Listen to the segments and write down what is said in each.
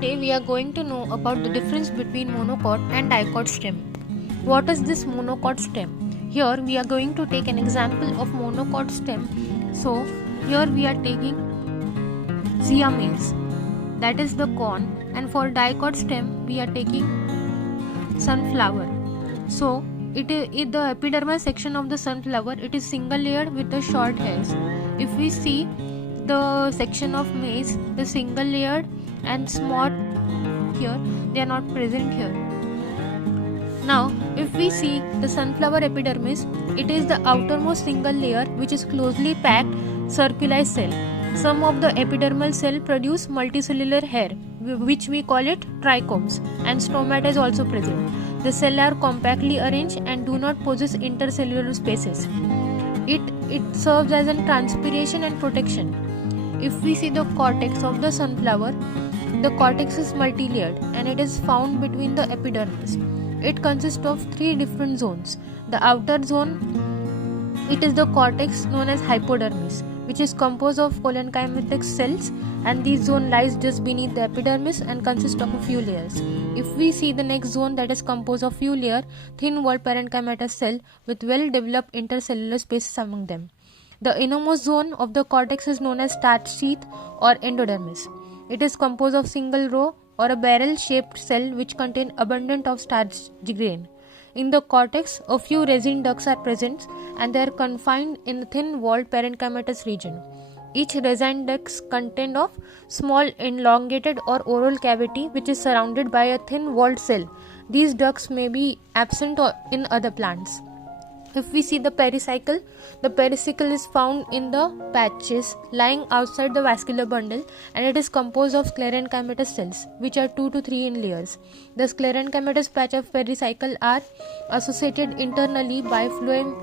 Today we are going to know about the difference between monocot and dicot stem. What is this monocot stem? Here we are going to take an example of monocot stem. So here we are taking zea mays, that is the corn, and for dicot stem we are taking sunflower. So in the epidermal section of the sunflower, it is single layered with the short hairs. If we see the section of maize, the single layered and small here, they are not present here. Now if we see the sunflower epidermis, it is the outermost single layer which is closely packed circular cell. Some of the epidermal cell produce multicellular hair, which we call it trichomes, and stomata is also present. The cells are compactly arranged and do not possess intercellular spaces. It serves as a transpiration and protection. If we see the cortex of the sunflower, the cortex is multi-layered and it is found between the epidermis. It consists of three different zones. The outer zone, it is the cortex known as hypodermis, which is composed of parenchymatous cells, and this zone lies just beneath the epidermis and consists of a few layers. If we see the next zone, that is composed of few layers, thin-walled parenchymatous cell with well-developed intercellular spaces among them. The innermost zone of the cortex is known as starch sheath or endodermis. It is composed of single row or a barrel-shaped cell which contain abundant of starch grain. In the cortex, a few resin ducts are present and they are confined in the thin-walled parenchymatous region. Each resin duct contains of small elongated or oral cavity which is surrounded by a thin-walled cell. These ducts may be absent in other plants. If we see the pericycle is found in the patches lying outside the vascular bundle, and it is composed of sclerenchymatous cells, which are 2 to 3 in layers. The sclerenchymatous patch of pericycle are associated internally by phloem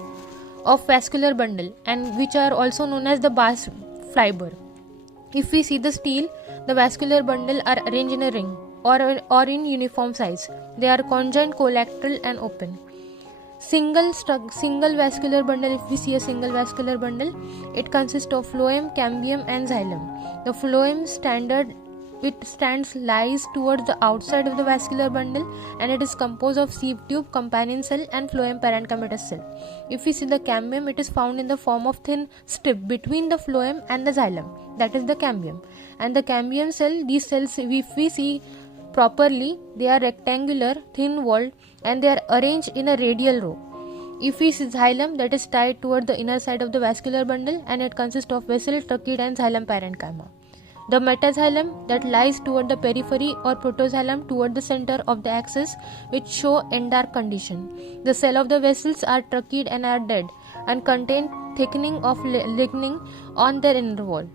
of vascular bundle, and which are also known as the Bas fiber. If we see the stele, the vascular bundle are arranged in a ring or in uniform size. They are conjoined, collateral and open. Single vascular bundle, if we see a single vascular bundle, it consists of phloem, cambium and xylem. The phloem lies towards the outside of the vascular bundle, and it is composed of sieve tube, companion cell and phloem parenchymatous cell. If we see the cambium, it is found in the form of thin strip between the phloem and the xylem, that is the cambium. And the cambium cell, these cells, if we see properly, they are rectangular, thin-walled, and they are arranged in a radial row. If we see xylem, that is tied toward the inner side of the vascular bundle, and it consists of vessel, trachea and xylem parenchyma. The metaxylem, that lies toward the periphery, or protoxylem toward the center of the axis, which show endark condition. The cell of the vessels are tracheate and are dead and contain thickening of lignin on their inner wall.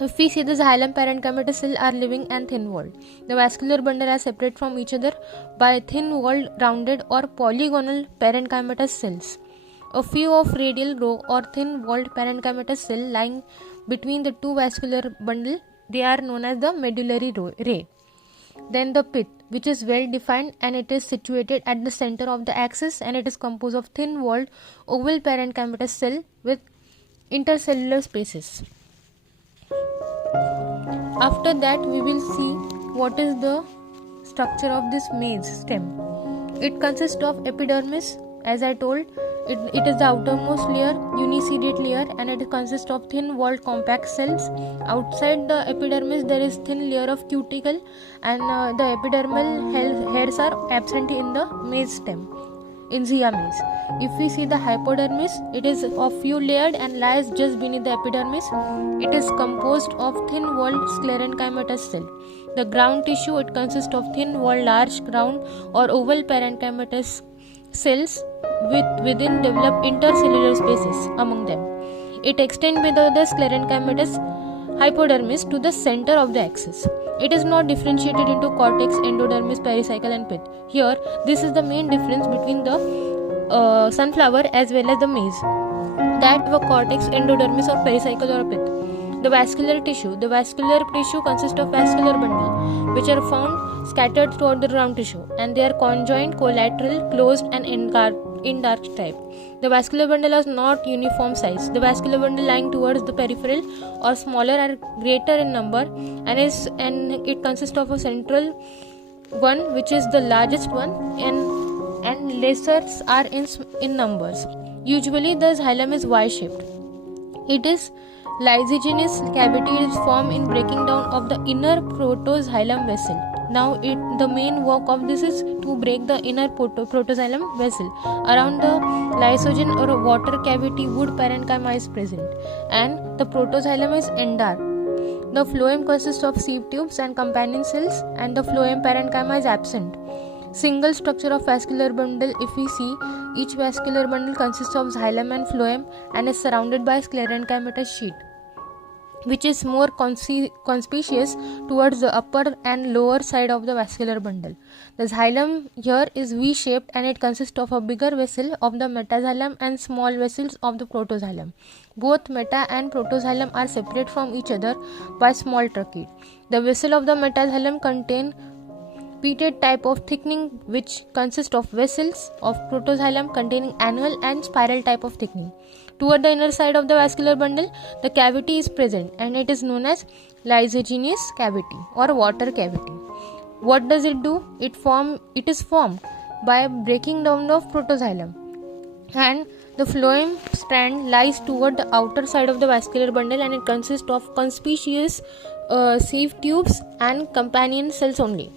If we see the xylem parenchymatous cells are living and thin-walled. The vascular bundle are separate from each other by thin-walled, rounded or polygonal parenchymatous cells. A few of radial row or thin-walled parenchymatous cells lying between the two vascular bundle, they are known as the medullary ray. Then the pith, which is well defined, and it is situated at the center of the axis, and it is composed of thin-walled oval parenchymatous cell with intercellular spaces. After that, we will see what is the structure of this maize stem. It consists of epidermis, as I told. It is the outermost layer, unisedate layer, and it consists of thin-walled compact cells. Outside the epidermis, there is thin layer of cuticle, and the epidermal hairs are absent in the maize stem, in zea mays. If we see the hypodermis, it is of few layered and lies just beneath the epidermis. It is composed of thin-walled sclerenchymatous cell. The ground tissue, it consists of thin-walled large round or oval parenchymatous cells within developed intercellular spaces among them. It extends below the sclerenchymatous hypodermis to the center of the axis. It is not differentiated into cortex, endodermis, pericycle and pith. Here, this is the main difference between the sunflower as well as the maize, that of a cortex, endodermis or pericycle or a pith. The vascular tissue consists of vascular bundle, which are found scattered throughout the ground tissue, and they are conjoined, collateral, closed, and indark type. The vascular bundle is not uniform size. The vascular bundle lying towards the peripheral or smaller are greater in number, and it consists of a central one, which is the largest one, and lesser are in numbers. Usually the xylem is Y-shaped. It is lysogenous cavity is formed in breaking down of the inner protoxylem vessel. Now the main work of this is to break the inner protoxylem vessel. Around the lysogen or water cavity, wood parenchyma is present, and the protoxylem is endar. The phloem consists of sieve tubes and companion cells, and the phloem parenchyma is absent. Single structure of vascular bundle. If we see, each vascular bundle consists of xylem and phloem and is surrounded by a sclerenchymatous sheet, which is more conspicuous towards the upper and lower side of the vascular bundle. The xylem here is V-shaped, and it consists of a bigger vessel of the metaxylem and small vessels of the protoxylem. Both meta and protoxylem are separate from each other by small trachea. The vessel of the metaxylem contain peated type of thickening, which consists of vessels of protoxylem containing annual and spiral type of thickening. Toward the inner side of the vascular bundle, the cavity is present, and it is known as lysogenous cavity or water cavity. What does it do? It is formed by breaking down of protoxylem, and the phloem strand lies toward the outer side of the vascular bundle, and it consists of conspicuous sieve tubes and companion cells only.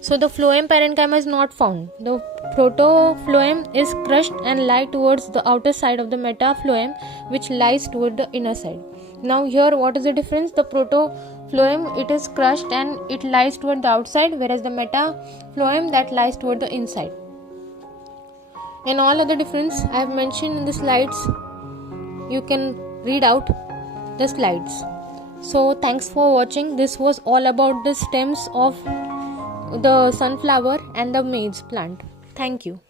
So the phloem parenchyma is not found. The protophlloem is crushed and lie towards the outer side of the metaphloem, which lies toward the inner side. Now here, what is the difference? The protophlloem, it is crushed and it lies toward the outside, whereas the metaphloem, that lies toward the inside. And all other difference I have mentioned in the slides. You can read out the slides. So thanks for watching. This was all about the stems of the sunflower and the maize plant. Thank you.